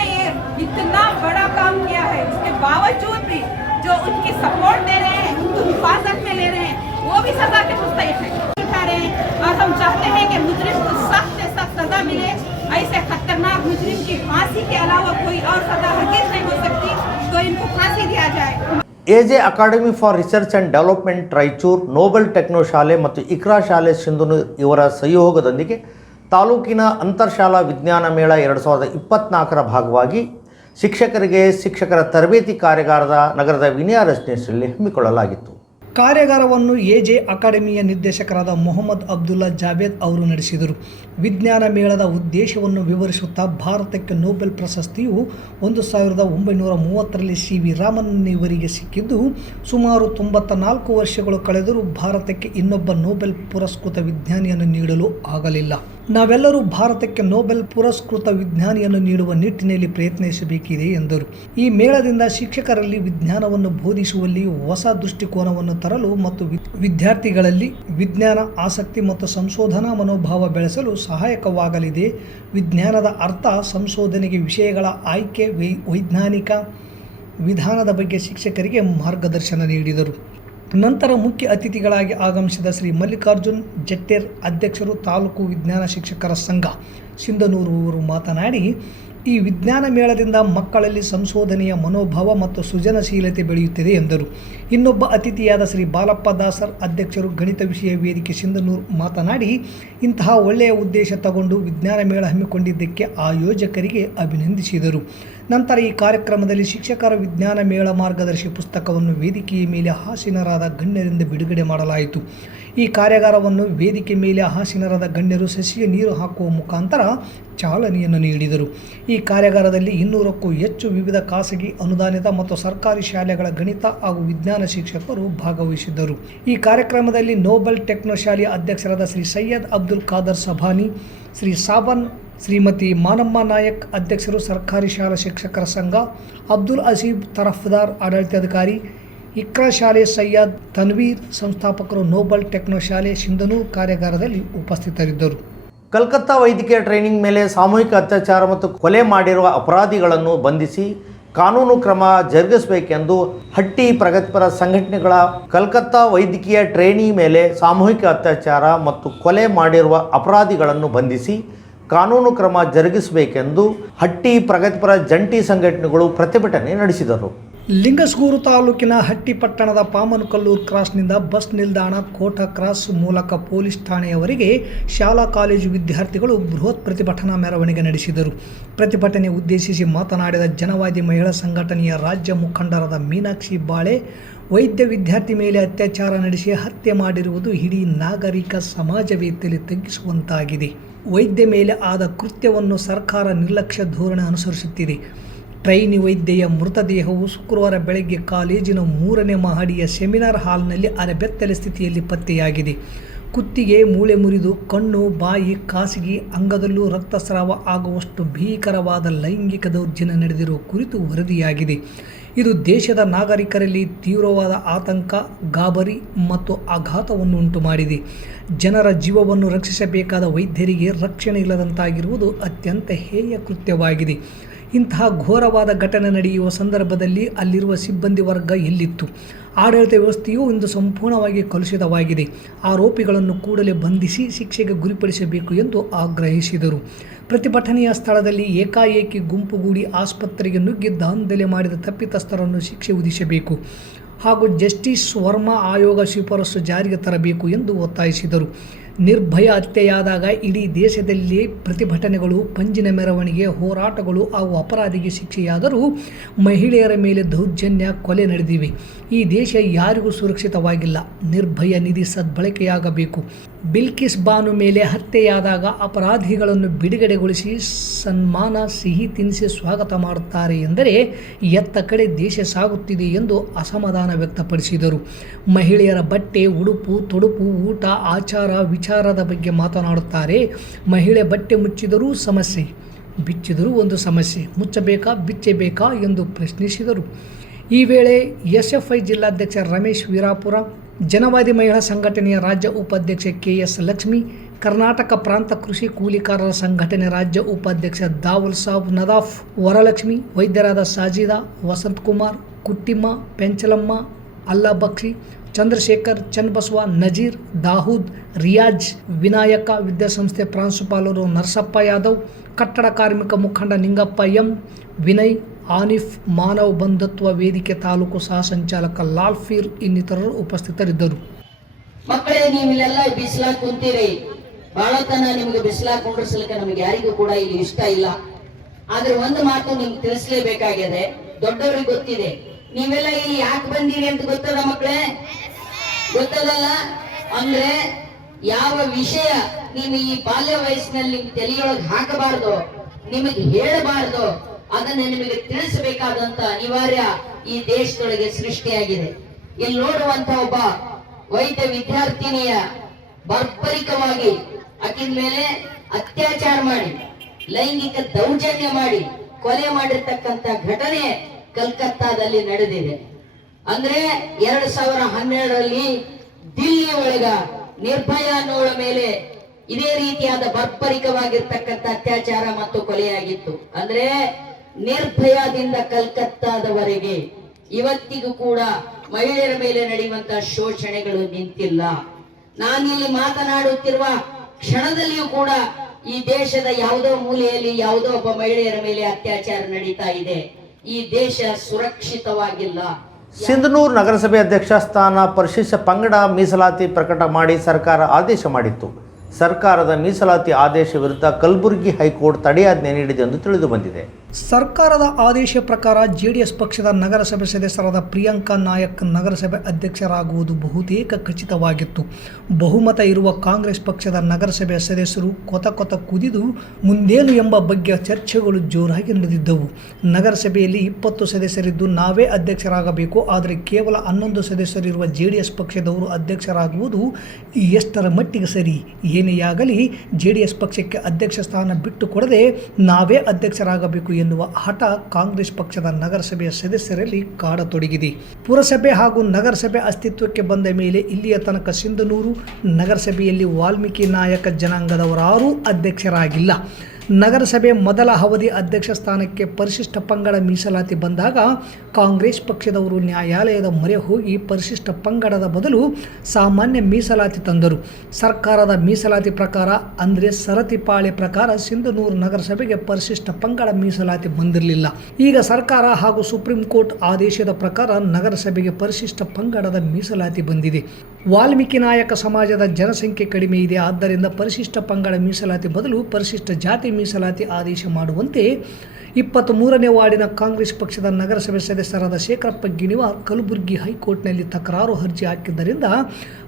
इतना बड़ा काम किया है इसके बावजूद भी जो उनकी सपोर्ट दे रहे हैं उनको हिफाजत में ले रहे हैं वो भी सजा के मुस्तैक है उठा रहे हैं और हम चाहते हैं कि मुजरिम को सख्त से सख्त सजा मिले ऐसे खतरनाक मुजरिम की फांसी के अलावा कोई और सजा हरगिज नहीं हो सकती तो इनको फांसी दिया जाए AJ academy for research and development Raichur Nobel techno ಶಾಲೆ ಮತ್ತು ಇಕ್ರಾ ಶಾಲೆ ಸಿಂಧನೂರು ಇವರ ಸಹಯೋಗದೊಂದಿಗೆ ತಾಲೂಕಿನ ಅಂತರ್ಶಾಲಾ ವಿಜ್ಞಾನ ಮೇಳ ಎರಡು ಸಾವಿರದ ಇಪ್ಪತ್ತ್ನಾಲ್ಕರ ಭಾಗವಾಗಿ ಶಿಕ್ಷಕರಿಗೆ ಶಿಕ್ಷಕರ ತರಬೇತಿ ಕಾರ್ಯಾಗಾರದ ನಗರದ ವಿನಯ ರಚನೆಯಲ್ಲಿ ಹಮ್ಮಿಕೊಳ್ಳಲಾಗಿತ್ತು. ಕಾರ್ಯಾಗಾರವನ್ನು ಎಜೆ ಅಕಾಡೆಮಿಯ ನಿರ್ದೇಶಕರಾದ ಮೊಹಮ್ಮದ್ ಅಬ್ದುಲ್ಲಾ ಜಾವೇದ್ ಅವರು ನಡೆಸಿದರು. ವಿಜ್ಞಾನ ಮೇಳದ ಉದ್ದೇಶವನ್ನು ವಿವರಿಸುತ್ತಾ ಭಾರತಕ್ಕೆ ನೋಬೆಲ್ ಪ್ರಶಸ್ತಿಯು ಒಂದು ಸಾವಿರದ ಒಂಬೈನೂರ ಮೂವತ್ತರಲ್ಲಿ ಸಿ ವಿ ರಾಮನ್ ಇವರಿಗೆ ಸಿಕ್ಕಿದ್ದು, ಸುಮಾರು ತೊಂಬತ್ತ ನಾಲ್ಕು ವರ್ಷಗಳು ಕಳೆದರೂ ಭಾರತಕ್ಕೆ ಇನ್ನೊಬ್ಬ ನೋಬೆಲ್ ಪುರಸ್ಕೃತ ವಿಜ್ಞಾನಿಯನ್ನು ನೀಡಲು ಆಗಲಿಲ್ಲ. ನಾವೆಲ್ಲರೂ ಭಾರತಕ್ಕೆ ನೊಬೆಲ್ ಪುರಸ್ಕೃತ ವಿಜ್ಞಾನಿಯನ್ನು ನೀಡುವ ನಿಟ್ಟಿನಲ್ಲಿ ಪ್ರಯತ್ನಿಸಬೇಕಿದೆ ಎಂದರು. ಈ ಮೇಳದಿಂದ ಶಿಕ್ಷಕರಲ್ಲಿ ವಿಜ್ಞಾನವನ್ನು ಬೋಧಿಸುವಲ್ಲಿ ಹೊಸ ದೃಷ್ಟಿಕೋನವನ್ನು ತರಲು ಮತ್ತು ವಿದ್ಯಾರ್ಥಿಗಳಲ್ಲಿ ವಿಜ್ಞಾನ, ಆಸಕ್ತಿ ಮತ್ತು ಸಂಶೋಧನಾ ಮನೋಭಾವ ಬೆಳೆಸಲು ಸಹಾಯಕವಾಗಲಿದೆ. ವಿಜ್ಞಾನದ ಅರ್ಥ ಸಂಶೋಧನೆಗೆ ವಿಷಯಗಳ ಆಯ್ಕೆ ವೈಜ್ಞಾನಿಕ ವಿಧಾನದ ಬಗ್ಗೆ ಶಿಕ್ಷಕರಿಗೆ ಮಾರ್ಗದರ್ಶನ ನೀಡಿದರು. ನಂತರ ಮುಖ್ಯ ಅತಿಥಿಗಳಾಗಿ ಆಗಮಿಸಿದ ಶ್ರೀ ಮಲ್ಲಿಕಾರ್ಜುನ್ ಜಟ್ಟೇರ್ ಅಧ್ಯಕ್ಷರು ತಾಲೂಕು ವಿಜ್ಞಾನ ಶಿಕ್ಷಕರ ಸಂಘ. ಸಿಂಧನೂರು ಮಾತನಾಡಿ, ಈ ವಿಜ್ಞಾನ ಮೇಳದಿಂದ ಮಕ್ಕಳಲ್ಲಿ ಸಂಶೋಧನೆಯ ಮನೋಭಾವ ಮತ್ತು ಸೃಜನಶೀಲತೆ ಬೆಳೆಯುತ್ತಿದೆ ಎಂದರು. ಇನ್ನೊಬ್ಬ ಅತಿಥಿಯಾದ ಶ್ರೀ ಬಾಲಪ್ಪ ದಾಸರ್ ಅಧ್ಯಕ್ಷರು ಗಣಿತ ವಿಷಯ ವೇದಿಕೆ ಸಿಂಧನೂರು ಮಾತನಾಡಿ, ಇಂತಹ ಒಳ್ಳೆಯ ಉದ್ದೇಶ ತಗೊಂಡು ವಿಜ್ಞಾನ ಮೇಳ ಹಮ್ಮಿಕೊಂಡಿದ್ದಕ್ಕೆ ಆಯೋಜಕರಿಗೆ ಅಭಿನಂದಿಸಿದರು. ನಂತರ ಈ ಕಾರ್ಯಕ್ರಮದಲ್ಲಿ ಶಿಕ್ಷಕರ ವಿಜ್ಞಾನ ಮೇಳ ಮಾರ್ಗದರ್ಶಿ ಪುಸ್ತಕವನ್ನು ವೇದಿಕೆಯ ಮೇಲೆ ಹಾಸಿನರಾದ ಗಣ್ಯರಿಂದ ಬಿಡುಗಡೆ ಮಾಡಲಾಯಿತು. ಈ ಕಾರ್ಯಾಗಾರವನ್ನು ವೇದಿಕೆ ಮೇಲೆ ಹಾಸಿನರಾದ ಗಣ್ಯರು ಸಸಿಗೆ ನೀರು ಹಾಕುವ ಮುಖಾಂತರ ಚಾಲನೆಯನ್ನು ನೀಡಿದರು. ಈ ಕಾರ್ಯಾಗಾರದಲ್ಲಿ ಇನ್ನೂರಕ್ಕೂ ಹೆಚ್ಚು ವಿವಿಧ ಖಾಸಗಿ ಅನುದಾನಿತ ಮತ್ತು ಸರ್ಕಾರಿ ಶಾಲೆಗಳ ಗಣಿತ ಹಾಗೂ ವಿಜ್ಞಾನ ಶಿಕ್ಷಕರು ಭಾಗವಹಿಸಿದ್ದರು. ಈ ಕಾರ್ಯಕ್ರಮದಲ್ಲಿ ನೋಬೆಲ್ ಟೆಕ್ನೋ ಶಾಲೆಯ ಅಧ್ಯಕ್ಷರಾದ ಶ್ರೀ ಸೈಯದ್ ಅಬ್ದುಲ್ ಖಾದರ್ ಸಭಾನಿ, ಶ್ರೀ ಸಾಬನ್ ಶ್ರೀಮತಿ ಮಾನಮ್ಮ ನಾಯಕ್ ಅಧ್ಯಕ್ಷರು ಸರ್ಕಾರಿ ಶಾಲಾ ಶಿಕ್ಷಕರ ಸಂಘ, ಅಬ್ದುಲ್ ಅಜೀಬ್ ತರಫ್ದಾರ್ ಆಡಳಿತಾಧಿಕಾರಿ, ಇಕ್ರಾ ಶಾಲೆ ಸಯ್ಯದ್ ತನ್ವೀರ್ ಸಂಸ್ಥಾಪಕರು ನೋಬಲ್ ಟೆಕ್ನೋ ಶಾಲೆ ಸಿಂಧನೂರು ಕಾರ್ಯಾಗಾರದಲ್ಲಿ ಉಪಸ್ಥಿತರಿದ್ದರು. ಕಲ್ಕತ್ತಾ ವೈದ್ಯಕೀಯ ಟ್ರೈನಿಂಗ್ ಮೇಲೆ ಸಾಮೂಹಿಕ ಅತ್ಯಾಚಾರ ಮತ್ತು ಕೊಲೆ ಮಾಡಿರುವ ಅಪರಾಧಿಗಳನ್ನು ಬಂಧಿಸಿ ಕಾನೂನು ಕ್ರಮ ಜರುಗಿಸಬೇಕೆಂದು ಹಟ್ಟಿ ಪ್ರಗತಿಪರ ಸಂಘಟನೆಗಳ ಕಲ್ಕತ್ತಾ ವೈದ್ಯಕೀಯ ಟ್ರೈನಿ ಮೇಲೆ ಸಾಮೂಹಿಕ ಅತ್ಯಾಚಾರ ಮತ್ತು ಕೊಲೆ ಮಾಡಿರುವ ಅಪರಾಧಿಗಳನ್ನು ಬಂಧಿಸಿ ಕಾನೂನು ಕ್ರಮ ಜರುಗಿಸಬೇಕೆಂದು ಹಟ್ಟಿ ಪ್ರಗತಿಪರ ಜಂಟಿ ಸಂಘಟನೆಗಳು ಪ್ರತಿಭಟನೆ ನಡೆಸಿದರು. ಲಿಂಗಸ್ಗೂರು ತಾಲೂಕಿನ ಹಟ್ಟಿ ಪಟ್ಟಣದ ಪಾಮನಕಲ್ಲೂರು ಕ್ರಾಸ್ನಿಂದ ಬಸ್ ನಿಲ್ದಾಣ, ಕೋಟ ಕ್ರಾಸ್ ಮೂಲಕ ಪೊಲೀಸ್ ಠಾಣೆಯವರಿಗೆ ಶಾಲಾ ಕಾಲೇಜು ವಿದ್ಯಾರ್ಥಿಗಳು ಬೃಹತ್ ಪ್ರತಿಭಟನಾ ಮೆರವಣಿಗೆ ನಡೆಸಿದರು. ಪ್ರತಿಭಟನೆ ಉದ್ದೇಶಿಸಿ ಮಾತನಾಡಿದ ಜನವಾದಿ ಮಹಿಳಾ ಸಂಘಟನೆಯ ರಾಜ್ಯ ಮುಖಂಡರಾದ ಮೀನಾಕ್ಷಿ ಬಾಳೆ ವೈದ್ಯ ವಿದ್ಯಾರ್ಥಿ ಮೇಲೆ ಅತ್ಯಾಚಾರ ನಡೆಸಿ ಹತ್ಯೆ ಮಾಡಿರುವುದು ಇಡೀ ನಾಗರಿಕ ಸಮಾಜವೇ ತಲೆ ತಗ್ಗಿಸುವಂತಾಗಿದೆ. ವೈದ್ಯ ಮೇಲೆ ಆದ ಕೃತ್ಯವನ್ನು ಸರ್ಕಾರ ನಿರ್ಲಕ್ಷ್ಯ ಧೋರಣೆ ಅನುಸರಿಸುತ್ತಿದೆ. ಟ್ರೈನಿ ವೈದ್ಯೆಯ ಮೃತದೇಹವು ಶುಕ್ರವಾರ ಬೆಳಗ್ಗೆ ಕಾಲೇಜಿನ ಮೂರನೇ ಮಹಡಿಯ ಸೆಮಿನಾರ್ ಹಾಲ್ನಲ್ಲಿ ಅರೆಬೆತ್ತಲೆ ಸ್ಥಿತಿಯಲ್ಲಿ ಪತ್ತೆಯಾಗಿದೆ. ಕುತ್ತಿಗೆ, ಮೂಳೆ ಮುರಿದು, ಕಣ್ಣು, ಬಾಯಿ, ಖಾಸಗಿ ಅಂಗದಲ್ಲೂ ರಕ್ತಸ್ರಾವ ಆಗುವಷ್ಟು ಭೀಕರವಾದ ಲೈಂಗಿಕ ದೌರ್ಜನ್ಯ ನಡೆದಿರುವ ಕುರಿತು ವರದಿಯಾಗಿದೆ. ಇದು ದೇಶದ ನಾಗರಿಕರಲ್ಲಿ ತೀವ್ರವಾದ ಆತಂಕ, ಗಾಬರಿ ಮತ್ತು ಆಘಾತವನ್ನು ಉಂಟು ಮಾಡಿದೆ ಜನರ ಜೀವವನ್ನು ರಕ್ಷಿಸಬೇಕಾದ ವೈದ್ಯರಿಗೆ ರಕ್ಷಣೆ ಇಲ್ಲದಂತಾಗಿರುವುದು ಅತ್ಯಂತ ಹೇಯ ಕೃತ್ಯವಾಗಿದೆ. ಇಂತಹ ಘೋರವಾದ ಘಟನೆ ನಡೆಯುವ ಸಂದರ್ಭದಲ್ಲಿ ಅಲ್ಲಿರುವ ಸಿಬ್ಬಂದಿ ವರ್ಗ ಎಲ್ಲಿತ್ತು? ಆಡಳಿತ ವ್ಯವಸ್ಥೆಯು ಇಂದು ಸಂಪೂರ್ಣವಾಗಿ ಕಲುಷಿತವಾಗಿದೆ. ಆರೋಪಿಗಳನ್ನು ಕೂಡಲೇ ಬಂಧಿಸಿ ಶಿಕ್ಷೆಗೆ ಗುರಿಪಡಿಸಬೇಕು ಎಂದು ಆಗ್ರಹಿಸಿದರು. ಪ್ರತಿಭಟನೆಯ ಸ್ಥಳದಲ್ಲಿ ಏಕಾಏಕಿ ಗುಂಪುಗೂಡಿ ಆಸ್ಪತ್ರೆಗೆ ನುಗ್ಗಿ ದಾಂಧಲೆ ಮಾಡಿದ ತಪ್ಪಿತಸ್ಥರನ್ನು ಶಿಕ್ಷೆ ವಿಧಿಸಬೇಕು ಹಾಗೂ ಜಸ್ಟಿಸ್ ವರ್ಮಾ ಆಯೋಗ ಶಿಫಾರಸು ಜಾರಿಗೆ ತರಬೇಕು ಎಂದು ಒತ್ತಾಯಿಸಿದರು. ನಿರ್ಭಯ ಹತ್ಯೆಯಾದಾಗ ಇಡೀ ದೇಶದಲ್ಲಿ ಪ್ರತಿಭಟನೆಗಳು, ಪಂಜಿನ ಮೆರವಣಿಗೆ, ಹೋರಾಟಗಳು ಹಾಗೂ ಅಪರಾಧಿಗೆ ಶಿಕ್ಷೆಯಾದರೂ ಮಹಿಳೆಯರ ಮೇಲೆ ದೌರ್ಜನ್ಯ, ಕೊಲೆ ನಡೆದಿವೆ. ಈ ದೇಶ ಯಾರಿಗೂ ಸುರಕ್ಷಿತವಾಗಿಲ್ಲ. ನಿರ್ಭಯ ನಿಧಿ ಸದ್ಬಳಕೆಯಾಗಬೇಕು. ಬಿಲ್ಕಿಸ್ ಬಾನು ಮೇಲೆ ಹತ್ಯೆಯಾದಾಗ ಅಪರಾಧಿಗಳನ್ನು ಬಿಡುಗಡೆಗೊಳಿಸಿ ಸನ್ಮಾನ, ಸಿಹಿ ತಿನಿಸಿ ಸ್ವಾಗತ ಮಾಡುತ್ತಾರೆ ಎಂದರೆ ಎತ್ತ ಕಡೆ ದೇಶ ಸಾಗುತ್ತಿದೆ ಎಂದು ಅಸಮಾಧಾನ ವ್ಯಕ್ತಪಡಿಸಿದರು. ಮಹಿಳೆಯರ ಬಟ್ಟೆ, ಉಡುಪು, ತೊಡುಪು, ಊಟ, ಆಚಾರ ವಿಚಾರದ ಬಗ್ಗೆ ಮಾತನಾಡುತ್ತಾರೆ. ಮಹಿಳೆ ಬಟ್ಟೆ ಮುಚ್ಚಿದರೂ ಸಮಸ್ಯೆ, ಬಿಚ್ಚಿದರೂ ಒಂದು ಸಮಸ್ಯೆ. ಮುಚ್ಚಬೇಕಾ, ಬಿಚ್ಚಬೇಕಾ ಎಂದು ಪ್ರಶ್ನಿಸಿದರು. ಈ ವೇಳೆ ಎಸ್ ಎಫ್ ಐ ಜಿಲ್ಲಾಧ್ಯಕ್ಷ ರಮೇಶ್ ವೀರಾಪುರ, ಜನವಾದಿ ಮಹಿಳಾ ಸಂಘಟನೆಯ ರಾಜ್ಯ ಉಪಾಧ್ಯಕ್ಷ ಕೆ ಎಸ್ ಲಕ್ಷ್ಮಿ, ಕರ್ನಾಟಕ ಪ್ರಾಂತ ಕೃಷಿ ಕೂಲಿಕಾರರ ಸಂಘಟನೆ ರಾಜ್ಯ ಉಪಾಧ್ಯಕ್ಷ ದಾವುಲ್ ಸಾಬ್ ನದಾಫ್, ವರಲಕ್ಷ್ಮಿ, ವೈದ್ಯರಾದ ಸಾಜಿದಾ ವಸಂತಕುಮಾರ್ ಕುಟ್ಟಿಮ್ಮ, ಪೆಂಚಲಮ್ಮ ಅಲ್ಲಾ ಬಕ್ಷಿ ಚಂದ್ರಶೇಖರ್ ಚನ್ನಬಸವ ನಜೀರ್, ದಾಹೂದ್, ರಿಯಾಜ್, ವಿನಾಯಕ ವಿದ್ಯಾಸಂಸ್ಥೆ ಪ್ರಾಂಶುಪಾಲರು ನರಸಪ್ಪ ಯಾದವ್, ಕಟ್ಟಡ ಕಾರ್ಮಿಕ ಮುಖಂಡ ನಿಂಗಪ್ಪ ಎಂ, ವಿನಯ್, ಆನಿಫ್, ಮಾನವ ಬಂಧುತ್ವ ವೇದಿಕೆ ತಾಲೂಕು ಸಹ ಸಂಚಾಲಕ ಲಾಲ್ ಫೀರ್ ಇನ್ನಿತರರು ಉಪಸ್ಥಿತರಿದ್ದರು. ಮಕ್ಕಳೇ ನೀವಿಲ್ಲೆಲ್ಲ ಬಿಸಿಲಾಗಿ ಕುಂತೀರಿ. ಬಹಳ ತನ ನಿಮ್ಗೆ ಬಿಸಿಲಾಗಿ ಕುಂಡ್ರಿಸ್ಲಿಕ್ಕೆ ನಮ್ಗೆ ಯಾರಿಗೂ ಕೂಡ ಇಲ್ಲಿ ಇಷ್ಟ ಇಲ್ಲ. ಆದ್ರೆ ಒಂದು ಮಾತು ನಿಮ್ಗೆ ತಿಳಿಸ್ಲೇಬೇಕಾಗಿದೆ. ದೊಡ್ಡವರಿಗೆ ಗೊತ್ತಿದೆ. ನೀವೆಲ್ಲ ಇಲ್ಲಿ ಯಾಕೆ ಬಂದಿರಿ ಅಂತ ಗೊತ್ತದ ಮಕ್ಕಳೇ ಗೊತ್ತದಲ್ಲ? ಅಂದ್ರೆ ಯಾವ ವಿಷಯ ನೀವು ಈ ಬಾಲ್ಯ ವಯಸ್ಸಿನಲ್ಲಿ ತಲೆಯೊಳಗೆ ಹಾಕಬಾರ್ದು, ನಿಮಗೆ ಹೇಳಬಾರ್ದು, ಅದನ್ನ ನಿಮಗೆ ತಿಳಿಸಬೇಕಾದಂತ ಅನಿವಾರ್ಯ ಈ ದೇಶದೊಳಗೆ ಸೃಷ್ಟಿಯಾಗಿದೆ. ಇಲ್ಲಿ ನೋಡುವಂತ ಒಬ್ಬ ವೈದ್ಯ ವಿದ್ಯಾರ್ಥಿನಿಯ ಬರ್ಪರಿಕವಾಗಿ ಆಕಿನ ಮೇಲೆ ಅತ್ಯಾಚಾರ ಮಾಡಿ, ಲೈಂಗಿಕ ದೌರ್ಜನ್ಯ ಮಾಡಿ, ಕೊಲೆ ಮಾಡಿರ್ತಕ್ಕಂತ ಘಟನೆ ಕಲ್ಕತ್ತಾದಲ್ಲಿ ನಡೆದಿದೆ. ಅಂದ್ರೆ ಎರಡ್ ಸಾವಿರ ಹನ್ನೆರಡರಲ್ಲಿ ದಿಲ್ಲಿ ಒಳಗ ನಿರ್ಭಯ ಅನ್ನೋಳ ಮೇಲೆ ಇದೇ ರೀತಿಯಾದ ಬರ್ಪರಿಕವಾಗಿರ್ತಕ್ಕಂಥ ಅತ್ಯಾಚಾರ ಮತ್ತು ಕೊಲೆಯಾಗಿತ್ತು. ಅಂದ್ರೆ ನಿರ್ಭಯದಿಂದ ಕಲ್ಕತ್ತಾದವರೆಗೆ ಇವತ್ತಿಗೂ ಕೂಡ ಮಹಿಳೆಯರ ಮೇಲೆ ನಡೆಯುವಂತಹ ಶೋಷಣೆಗಳು ನಿಂತಿಲ್ಲ. ನಾನಿಲ್ಲಿ ಮಾತನಾಡುತ್ತಿರುವ ಕ್ಷಣದಲ್ಲಿಯೂ ಕೂಡ ಈ ದೇಶದ ಯಾವುದೋ ಮೂಲೆಯಲ್ಲಿ ಯಾವುದೋ ಒಬ್ಬ ಮಹಿಳೆಯರ ಮೇಲೆ ಅತ್ಯಾಚಾರ ನಡೀತಾ ಇದೆ. ಈ ದೇಶ ಸುರಕ್ಷಿತವಾಗಿಲ್ಲ. ಸಿಂಧನೂರು ನಗರಸಭೆ ಅಧ್ಯಕ್ಷ ಸ್ಥಾನ ಪರಿಶಿಷ್ಟ ಪಂಗಡ ಮೀಸಲಾತಿ ಪ್ರಕಟ ಮಾಡಿ ಸರ್ಕಾರ ಆದೇಶ ಮಾಡಿತ್ತು. ಸರ್ಕಾರದ ಮೀಸಲಾತಿ ಆದೇಶ ವಿರುದ್ಧ ಕಲಬುರಗಿ ಹೈಕೋರ್ಟ್ ತಡೆಯಾಜ್ಞೆ ನೀಡಿದೆ ಎಂದು ತಿಳಿದು ಬಂದಿದೆ. ಸರ್ಕಾರದ ಆದೇಶ ಪ್ರಕಾರ ಜೆಡಿಎಸ್ ಪಕ್ಷದ ನಗರಸಭೆ ಸದಸ್ಯರಾದ ಪ್ರಿಯಾಂಕಾ ನಾಯಕ್ ನಗರಸಭೆ ಅಧ್ಯಕ್ಷರಾಗುವುದು ಬಹುತೇಕ ಖಚಿತವಾಗಿತ್ತು. ಬಹುಮತ ಇರುವ ಕಾಂಗ್ರೆಸ್ ಪಕ್ಷದ ನಗರಸಭೆ ಸದಸ್ಯರು ಕೊತ ಕೊತ ಕುದಿದು ಮುಂದೇನು ಎಂಬ ಬಗ್ಗೆ ಚರ್ಚೆಗಳು ಜೋರಾಗಿ ನಡೆದಿದ್ದವು. ನಗರಸಭೆಯಲ್ಲಿ ಇಪ್ಪತ್ತು ಸದಸ್ಯರಿದ್ದು ನಾವೇ ಅಧ್ಯಕ್ಷರಾಗಬೇಕು, ಆದರೆ ಕೇವಲ ಹನ್ನೊಂದು ಸದಸ್ಯರಿರುವ ಜೆಡಿಎಸ್ ಪಕ್ಷದವರು ಅಧ್ಯಕ್ಷರಾಗುವುದು ಎಷ್ಟರ ಮಟ್ಟಿಗೆ ಸರಿ? ಏನೇ ಆಗಲಿ ಜೆಡಿಎಸ್ ಪಕ್ಷಕ್ಕೆ ಅಧ್ಯಕ್ಷ ಸ್ಥಾನ ಬಿಟ್ಟುಕೊಡದೆ ನಾವೇ ಅಧ್ಯಕ್ಷರಾಗಬೇಕು ಎನ್ನುವ ಹಠ ಕಾಂಗ್ರೆಸ್ ಪಕ್ಷದ ನಗರಸಭೆಯ ಸದಸ್ಯರಲ್ಲಿ ಕಾಡತೊಡಗಿದೆ. ಪುರಸಭೆ ಹಾಗೂ ನಗರಸಭೆ ಅಸ್ತಿತ್ವಕ್ಕೆ ಬಂದ ಮೇಲೆ ಇಲ್ಲಿಯ ತನಕ ಸಿಂಧನೂರು ನಗರಸಭೆಯಲ್ಲಿ ವಾಲ್ಮೀಕಿ ನಾಯಕ ಜನಾಂಗದವರಾರೂ ಅಧ್ಯಕ್ಷರಾಗಿಲ್ಲ. ನಗರಸಭೆ ಮೊದಲ ಅವಧಿ ಅಧ್ಯಕ್ಷ ಸ್ಥಾನಕ್ಕೆ ಪರಿಶಿಷ್ಟ ಪಂಗಡ ಮೀಸಲಾತಿ ಬಂದಾಗ ಕಾಂಗ್ರೆಸ್ ಪಕ್ಷದವರು ನ್ಯಾಯಾಲಯದ ಮೊರೆ ಹೋಗಿ ಪರಿಶಿಷ್ಟ ಪಂಗಡದ ಬದಲು ಸಾಮಾನ್ಯ ಮೀಸಲಾತಿ ತಂದರು. ಸರ್ಕಾರದ ಮೀಸಲಾತಿ ಪ್ರಕಾರ ಅಂದರೆ ಸರತಿಪಾಳೆ ಪ್ರಕಾರ ಸಿಂಧನೂರು ನಗರಸಭೆಗೆ ಪರಿಶಿಷ್ಟ ಪಂಗಡ ಮೀಸಲಾತಿ ಬಂದಿರಲಿಲ್ಲ. ಈಗ ಸರ್ಕಾರ ಹಾಗೂ ಸುಪ್ರೀಂ ಕೋರ್ಟ್ ಆದೇಶದ ಪ್ರಕಾರ ನಗರಸಭೆಗೆ ಪರಿಶಿಷ್ಟ ಪಂಗಡದ ಮೀಸಲಾತಿ ಬಂದಿದೆ. ವಾಲ್ಮೀಕಿ ನಾಯಕ ಸಮಾಜದ ಜನಸಂಖ್ಯೆ ಕಡಿಮೆ ಇದೆ, ಆದ್ದರಿಂದ ಪರಿಶಿಷ್ಟ ಪಂಗಡ ಮೀಸಲಾತಿ ಬದಲು ಪರಿಶಿಷ್ಟ ಜಾತಿ ಮೀಸಲಾತಿ ಆದೇಶ ಮಾಡುವಂತೆ ಇಪ್ಪತ್ತ್ ಮೂರನೇ ವಾರ್ಡಿನ ಕಾಂಗ್ರೆಸ್ ಪಕ್ಷದ ನಗರಸಭೆ ಸದಸ್ಯರಾದ ಶೇಖರಪ್ಪ ಗಿಣಿವಾರ್ ಕಲಬುರಗಿ ಹೈಕೋರ್ಟ್ನಲ್ಲಿ ತಕರಾರು ಅರ್ಜಿ ಹಾಕಿದ್ದರಿಂದ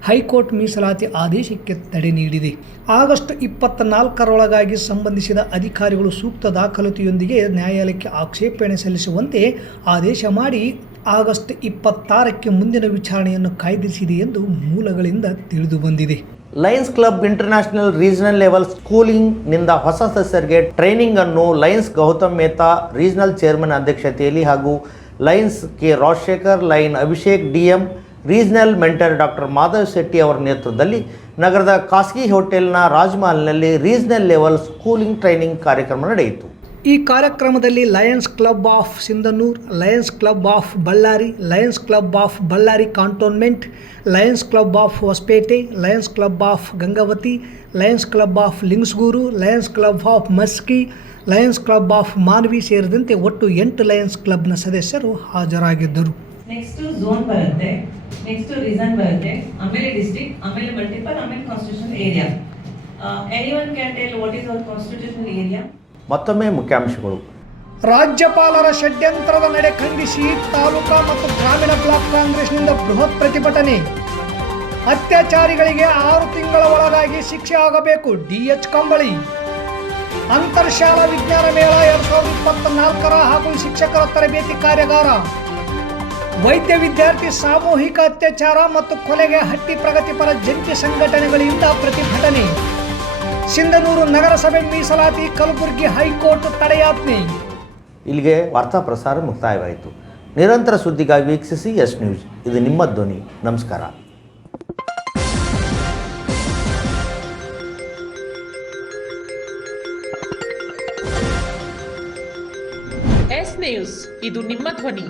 ಹೈಕೋರ್ಟ್ ಮೀಸಲಾತಿ ಆದೇಶಕ್ಕೆ ತಡೆ ನೀಡಿದೆ. ಆಗಸ್ಟ್ ಇಪ್ಪತ್ತ್ ನಾಲ್ಕರೊಳಗಾಗಿ ಸಂಬಂಧಿಸಿದ ಅಧಿಕಾರಿಗಳು ಸೂಕ್ತ ದಾಖಲಾತಿಯೊಂದಿಗೆ ನ್ಯಾಯಾಲಯಕ್ಕೆ ಆಕ್ಷೇಪಣೆ ಸಲ್ಲಿಸುವಂತೆ ಆದೇಶ ಮಾಡಿ ಆಗಸ್ಟ್ ಇಪ್ಪತ್ತಾರಕ್ಕೆ ಮುಂದಿನ ವಿಚಾರಣೆಯನ್ನು ಕಾಯ್ದಿರಿಸಿದೆ ಎಂದು ಮೂಲಗಳಿಂದ ತಿಳಿದು ಬಂದಿದೆ. Lions club international regional level ಸ್ಕೂಲಿಂಗ್ನಿಂದ ಹೊಸ ಸದಸ್ಯರಿಗೆ ಟ್ರೈನಿಂಗ್ ಅನ್ನು lions Gautam Mehta regional chairman ಅಧ್ಯಕ್ಷತೆಯಲ್ಲಿ ಹಾಗೂ lions K Rajashekhar lion Abhishek DM, regional mentor doctor Madhav Shetty ಅವರ ನೇತೃತ್ವದಲ್ಲಿ ನಗರದ ಖಾಸಗಿ ಹೋಟೆಲ್ನ ರಾಜ್ಮಹಲ್ನಲ್ಲಿ ರೀಜನಲ್ ಲೆವೆಲ್ ಸ್ಕೂಲಿಂಗ್ ಟ್ರೈನಿಂಗ್ ಕಾರ್ಯಕ್ರಮ ನಡೆಯಿತು. ಈ ಕಾರ್ಯಕ್ರಮದಲ್ಲಿ lions club of Sindhanur, lions club of Ballari, lions club of Ballari cantonment, lions club of Hosapete, lions club of Gangavati, lions club of Lingasugur, lions club of Maski, lions club of Manvi ಸೇರಿದಂತೆ ಒಟ್ಟು ಎಂಟು lions ಕ್ಲಬ್ನ ಸದಸ್ಯರು ಹಾಜರಾಗಿದ್ದರು. Next zone ಬರುತ್ತೆ. Next reason ಬರುತ್ತೆ. ಆಮೇಲೆ ಆಮೇಲೆ ಮಲ್ಟಿಪಲ್ ಆಮೇಲೆ constitution area any can tell what is our constitution area ಮತ್ತೊಮ್ಮೆ ಮುಖ್ಯಾಂಶಗಳು. ರಾಜ್ಯಪಾಲರ ಷಡ್ಯಂತ್ರದ ನಡೆ ಖಂಡಿಸಿ ತಾಲೂಕಾ ಮತ್ತು ಗ್ರಾಮೀಣ ಬ್ಲಾಕ್ ಕಾಂಗ್ರೆಸ್ನಿಂದ ಬೃಹತ್ ಪ್ರತಿಭಟನೆ. ಅತ್ಯಾಚಾರಿಗಳಿಗೆ ಆರು ತಿಂಗಳ ಒಳಗಾಗಿ ಶಿಕ್ಷೆ ಆಗಬೇಕು ಡಿಎಚ್ ಕಂಬಳಿ. ಅಂತರ್ಶಾಲಾ ವಿಜ್ಞಾನ ಮೇಳ ಎರಡ್ ಸಾವಿರದ ಇಪ್ಪತ್ತ ನಾಲ್ಕರ ಹಾಗೂ ಶಿಕ್ಷಕರ ತರಬೇತಿ ಕಾರ್ಯಾಗಾರ. ವೈದ್ಯ ವಿದ್ಯಾರ್ಥಿ ಸಾಮೂಹಿಕ ಅತ್ಯಾಚಾರ ಮತ್ತು ಕೊಲೆಗೆ ಹಟ್ಟಿ ಪ್ರಗತಿಪರ ಜಂಟಿ ಸಂಘಟನೆಗಳಿಂದ ಪ್ರತಿಭಟನೆ. ಸಿಂಧನೂರು ನಗರಸಭೆ ಮೀಸಲಾತಿ ಕಲಬುರಗಿ ಹೈಕೋರ್ಟ್ ತಡೆಯಾಜ್ಞೆ. ಇಲ್ಲಿಗೆ ವಾರ್ತಾ ಪ್ರಸಾರ ಮುಕ್ತಾಯವಾಯಿತು. ನಿರಂತರ ಸುದ್ದಿಗಾಗಿ ವೀಕ್ಷಿಸಿ ಎಸ್ ನ್ಯೂಸ್. ಇದು ನಿಮ್ಮ ಧ್ವನಿ. ನಮಸ್ಕಾರ. S news. ಇದು ನಿಮ್ಮ ಧ್ವನಿ.